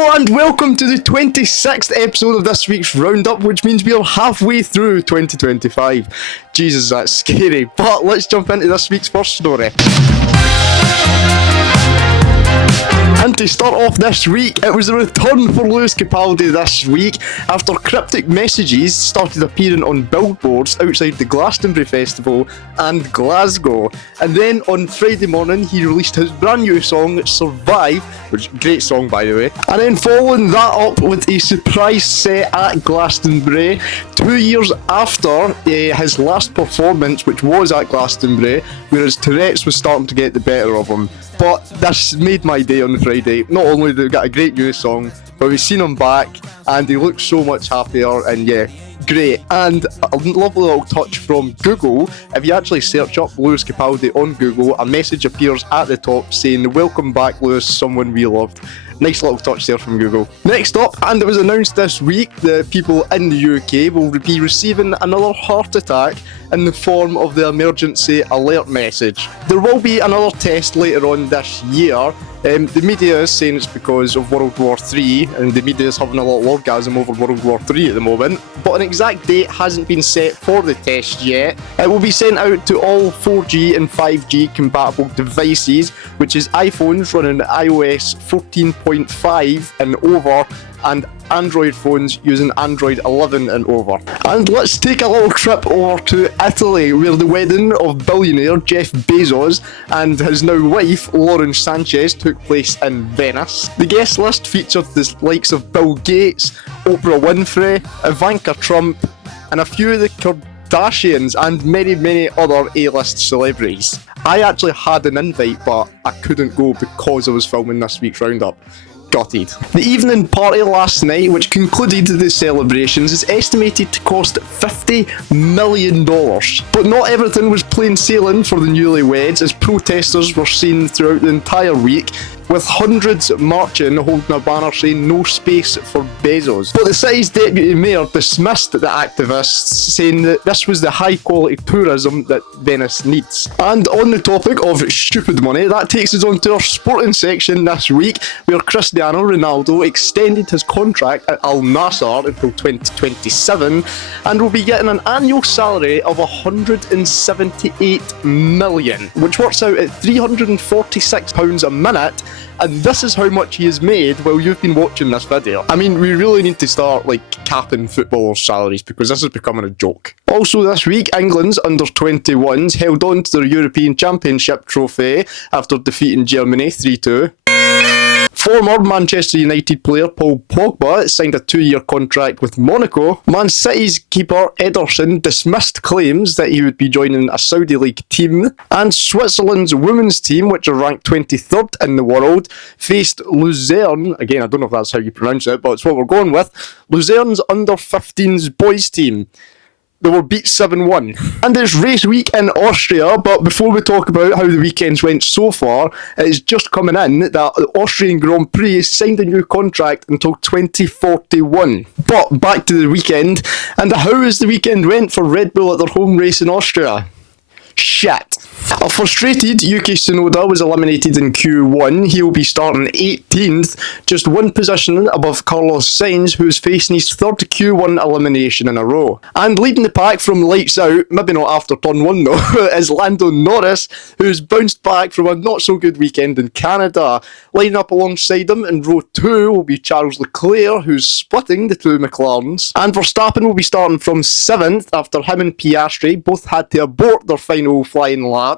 Hello and welcome to the 26th episode of this week's Roundup, which means we are halfway through 2025. Jesus, that's scary, but let's jump into this week's first story. And to start off this week, it was the return for Lewis Capaldi this week after cryptic messages started appearing on billboards outside the Glastonbury Festival and Glasgow. And then on Friday morning, he released his brand new song, Survive, which is a great song by the way. And then following that up with a surprise set at Glastonbury, 2 years after his last performance, which was at Glastonbury, where his Tourette's was starting to get the better of him. But this made my day on the Friday. Not only did he get a great new song, but we've seen him back and he looks so much happier, and yeah, great. And a lovely little touch from Google. If you actually search up Lewis Capaldi on Google, a message appears at the top saying, "Welcome back, Lewis, someone we loved." Nice little touch there from Google. Next up, and it was announced this week, the people in the UK will be receiving another heart attack in the form of the emergency alert message. There will be another test later on this year. The media is saying it's because of World War III, and the media is having a little orgasm over World War III at the moment, but an exact date hasn't been set for the test yet. It will be sent out to all 4G and 5G compatible devices, which is iPhones running iOS 14.5 and over, and Android phones using Android 11 and over. And let's take a little trip over to Italy, where the wedding of billionaire Jeff Bezos and his now wife Lauren Sanchez took place in Venice. The guest list featured the likes of Bill Gates, Oprah Winfrey, Ivanka Trump, and a few of the Kardashians and many other A-list celebrities. I actually had an invite, but I couldn't go because I was filming this week's Roundup. Gutted. The evening party last night, which concluded the celebrations, is estimated to cost $50 million. But not everything was plain sailing for the newlyweds, as protesters were seen throughout the entire week, with hundreds marching holding a banner saying "No space for Bezos." But the city's deputy mayor dismissed the activists, saying that this was the high quality tourism that Venice needs. And on the topic of stupid money, that takes us on to our sporting section this week, where Cristiano Ronaldo extended his contract at Al Nassr until 2027 and will be getting an annual salary of $178 million, which works out at £346 a minute. And this is how much he has made while you've been watching this video. I mean, we really need to start capping footballers' salaries, because this is becoming a joke. Also this week, England's under-21s held on to their European Championship trophy after defeating Germany 3-2. Former Manchester United player Paul Pogba signed a 2-year contract with Monaco. Man City's keeper Ederson dismissed claims that he would be joining a Saudi League team. And Switzerland's women's team, which are ranked 23rd in the world, faced Luzerne. Again, I don't know if that's how you pronounce it, but it's what we're going with. Luzerne's under-15s boys team. They were beat 7-1. And it's race week in Austria, but before we talk about how the weekends went so far, it is just coming in that the Austrian Grand Prix signed a new contract until 2041. But back to the weekend, and how has the weekend went for Red Bull at their home race in Austria? Shit. A frustrated Yuki Tsunoda was eliminated in Q1. He will be starting 18th, just one position above Carlos Sainz, who is facing his third Q1 elimination in a row. And leading the pack from lights out, maybe not after turn 1 though, is Lando Norris, who's bounced back from a not so good weekend in Canada. Lining up alongside him in row 2 will be Charles Leclerc, who's splitting the two McLarens. And Verstappen will be starting from 7th after him and Piastri both had to abort their final flying laps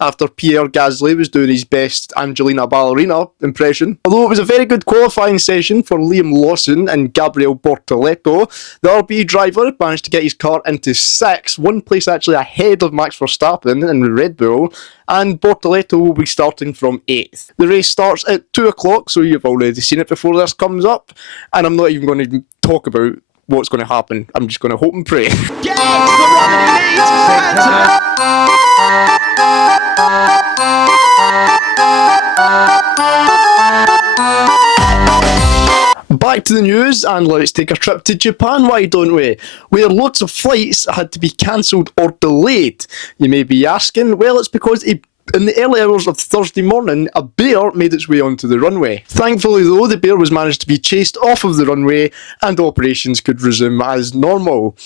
after Pierre Gasly was doing his best Angelina Ballerina impression. Although it was a very good qualifying session for Liam Lawson and Gabriel Bortoleto, the RB driver managed to get his car into 6th, one place actually ahead of Max Verstappen in the Red Bull, and Bortoleto will be starting from 8th. The race starts at 2 o'clock, so you've already seen it before this comes up, and I'm not even going to talk about what's going to happen. I'm just going to hope and pray. Back to the news, and let's take a trip to Japan, why don't we? Where lots of flights had to be cancelled or delayed. You may be asking, well, it's because a In the early hours of Thursday morning, a bear made its way onto the runway. Thankfully though, the bear was managed to be chased off of the runway and operations could resume as normal.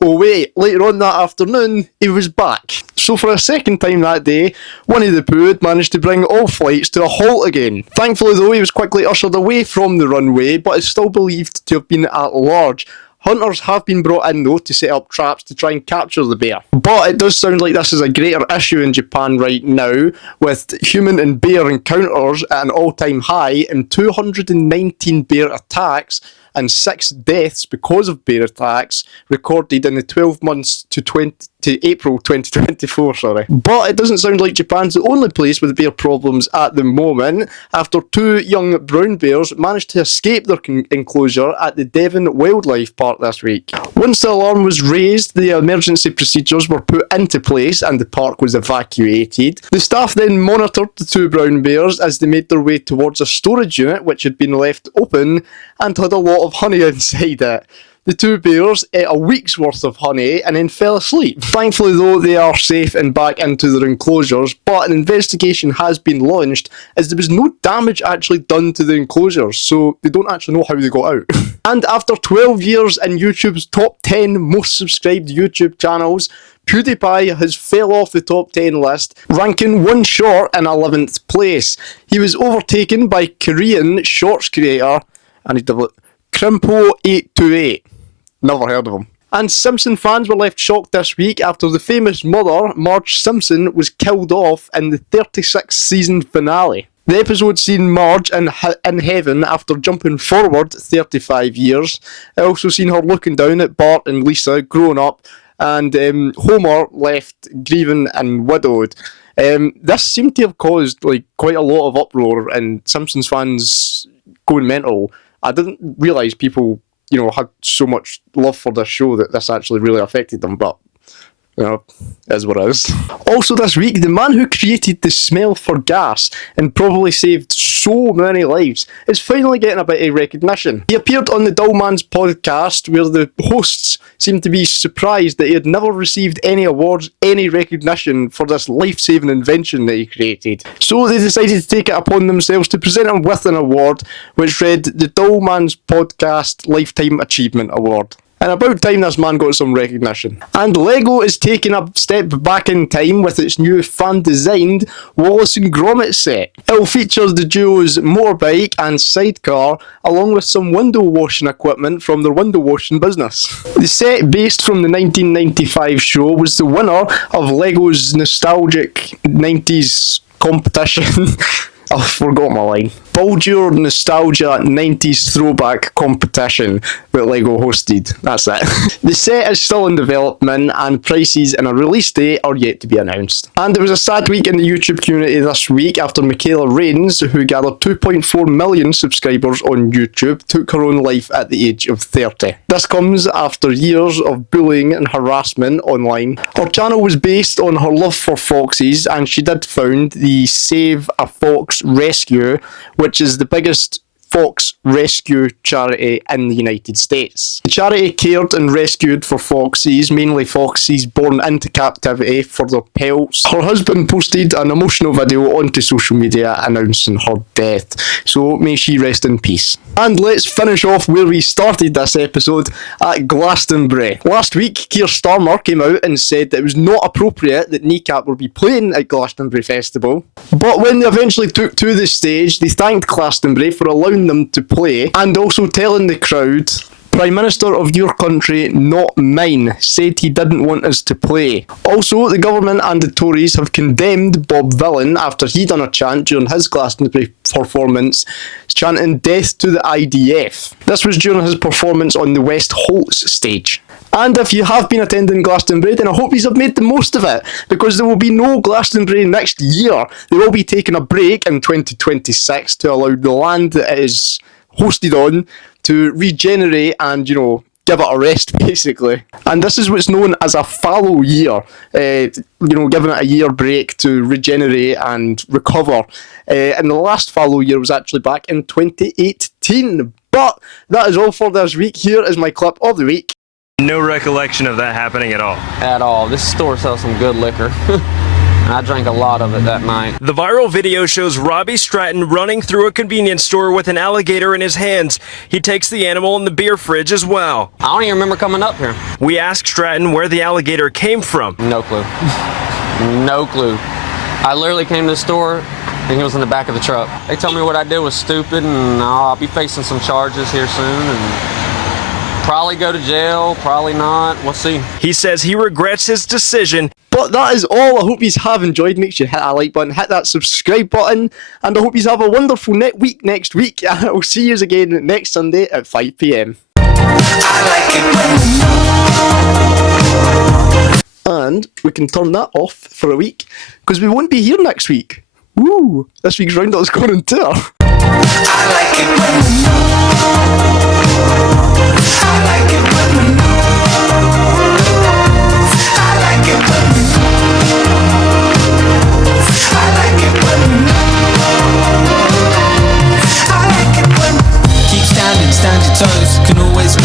Oh wait, later on that afternoon, he was back. So for a second time that day, Winnie the Pooh had managed to bring all flights to a halt again. Thankfully though, he was quickly ushered away from the runway, but is still believed to have been at large. Hunters have been brought in though to set up traps to try and capture the bear. But it does sound like this is a greater issue in Japan right now, with human and bear encounters at an all-time high and 219 bear attacks and 6 deaths because of bear attacks recorded in the 12 months to April 2024, But it doesn't sound like Japan's the only place with bear problems at the moment, after 2 young brown bears managed to escape their enclosure at the Devon Wildlife Park this week. Once the alarm was raised, the emergency procedures were put into place and the park was evacuated. The staff then monitored the 2 brown bears as they made their way towards a storage unit which had been left open and had a lot of honey inside it. The 2 bears ate a week's worth of honey and then fell asleep. Thankfully though, they are safe and back into their enclosures, but an investigation has been launched as there was no damage actually done to the enclosures, so they don't actually know how they got out. And after 12 years in YouTube's top 10 most subscribed YouTube channels, PewDiePie has fell off the top 10 list, ranking 1 short in 11th place. He was overtaken by Korean shorts creator, and Crimpo828. Never heard of him. And Simpson fans were left shocked this week after the famous mother, Marge Simpson, was killed off in the 36th season finale. The episode seen Marge in heaven after jumping forward 35 years. It also seen her looking down at Bart and Lisa growing up, and Homer left grieving and widowed. This seemed to have caused quite a lot of uproar and Simpsons fans going mental. I didn't realise people, had so much love for this show that this actually really affected them, but, is what it is. Also this week, the man who created the smell for gas and probably saved so many lives is finally getting a bit of recognition. He appeared on the Dullman's podcast where the hosts seemed to be surprised that he had never received any awards, any recognition for this life-saving invention that he created. So they decided to take it upon themselves to present him with an award, which read the Dullman's Podcast Lifetime Achievement Award. And about time this man got some recognition. And Lego is taking a step back in time with its new fan-designed Wallace and Gromit set. It'll feature the duo's motorbike and sidecar, along with some window washing equipment from their window washing business. The set, based from the 1995 show, was the winner of Lego's nostalgic 90s competition. I forgot my line. Build Your Nostalgia 90s Throwback Competition that Lego hosted. That's it. The set is still in development and prices and a release date are yet to be announced. And it was a sad week in the YouTube community this week after Michaela Rains, who gathered 2.4 million subscribers on YouTube, took her own life at the age of 30. This comes after years of bullying and harassment online. Her channel was based on her love for foxes and she did found the Save a Fox Rescue, which is the biggest fox rescue charity in the United States. The charity cared and rescued for foxes, mainly foxes born into captivity, for their pelts. Her husband posted an emotional video onto social media announcing her death, so may she rest in peace. And let's finish off where we started this episode, at Glastonbury. Last week, Keir Starmer came out and said that it was not appropriate that Kneecap would be playing at Glastonbury Festival, but when they eventually took to the stage, they thanked Glastonbury for allowing them to play, and also telling the crowd, Prime Minister of your country, not mine, said he didn't want us to play. Also, the government and the Tories have condemned Bob Villan after he done a chant during his Glastonbury performance, chanting death to the IDF. This was during his performance on the West Holts stage. And if you have been attending Glastonbury, then I hope you have made the most of it, because there will be no Glastonbury next year. They will be taking a break in 2026 to allow the land that it is hosted on to regenerate and, give it a rest, basically. And this is what's known as a fallow year, giving it a year break to regenerate and recover. And the last fallow year was actually back in 2018. But that is all for this week. Here is my clip of the week. No recollection of that happening at all. At all. This store sells some good liquor. and I drank a lot of it that night. The viral video shows Robbie Stratton running through a convenience store with an alligator in his hands. He takes the animal in the beer fridge as well. I don't even remember coming up here. We asked Stratton where the alligator came from. No clue. No clue. I literally came to the store and he was in the back of the truck. They told me what I did was stupid and I'll be facing some charges here soon and probably go to jail, probably not. We'll see. He says he regrets his decision. But that is all. I hope you have enjoyed. Make sure you hit that like button, hit that subscribe button, and I hope you have a wonderful week next week. I will see you again next Sunday at 5 p.m. And we can turn that off for a week because we won't be here next week. Woo! This week's Roundup is going on tour. Stand your toes, can always